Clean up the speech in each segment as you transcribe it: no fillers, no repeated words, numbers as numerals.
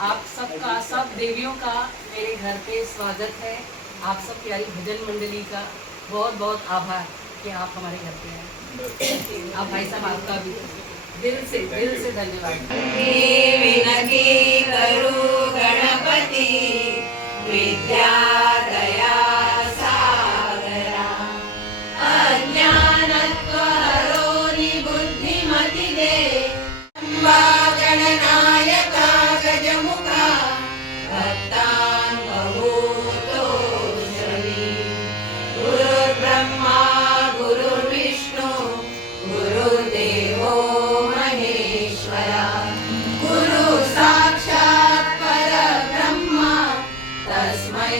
आप सबका, सब देवियों का मेरे घर पे स्वागत है। आप सब प्यारी भजन मंडली का बहुत बहुत आभार कि आप हमारे घर पे हैं। आप भाई साहब आपका भी दिल से धन्यवाद। विनती करू गणपति विद्या दया सागरा अज्ञानत्व हरोनि बुद्धिमति दे गणनायका गजमुखा भक्तान् बहुतो श्री गुरुर्ब्रह्मा गुरुर्विष्णु गुरुर्देवो महेश्वरा गुरु साक्षात् परब्रह्म तस्मै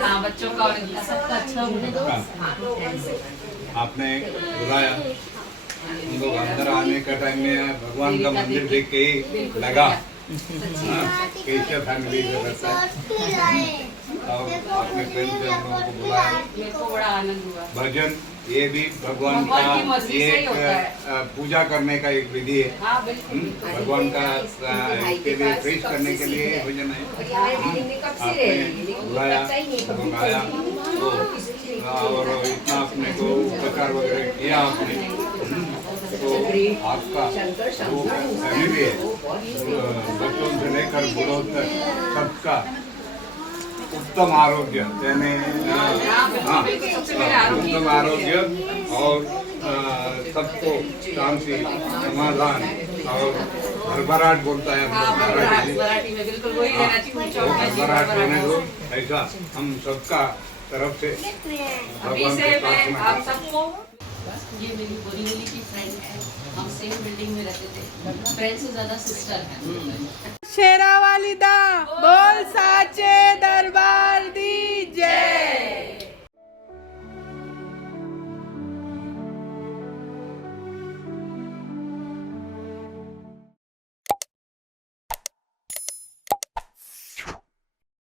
हाँ, बच्चों का और इनका सबका अच्छा आपने बुलाया, हम लोग अंदर आने का टाइम में भगवान का मंदिर देख के ही लगा केशव फैमिली जो रहता है, और अपने फ्रेंड से हम लोगों को बुलाया। मेरे को बड़ा आनंद हुआ। भजन ये भी भगवान भगवान की का मर्जी से ही होता ये पूजा करने का एक विधि है। हाँ बिल्कुल। भगवान का इसके लिए प्रेज करने के लिए भजन है। आपने बुलाया, मंगाया और इतना अपने को उपकार वगैरह किया आपने, तो आपका वो फैमिली है, बच्चों से लेकर बूढ़ों तक सबका उत्तम आरोग्य, यानी उत्तम आरोग्य और सबको शांति, समाधान और भरभराट बोलता है मराठी में बिल्कुल वही रहना चाहिए। भरभराट होने दो, ऐसा हम सबका तरफ से अभी भगवान से से मैं प्रार्थना आप सबको, ये मेरी बोरीवली की फ्रेंड है, हम सेम बिल्डिंग में रहते थे, फ्रेंड से ज्यादा सिस्टर है। शेरावाली दा बोल साचे दरबार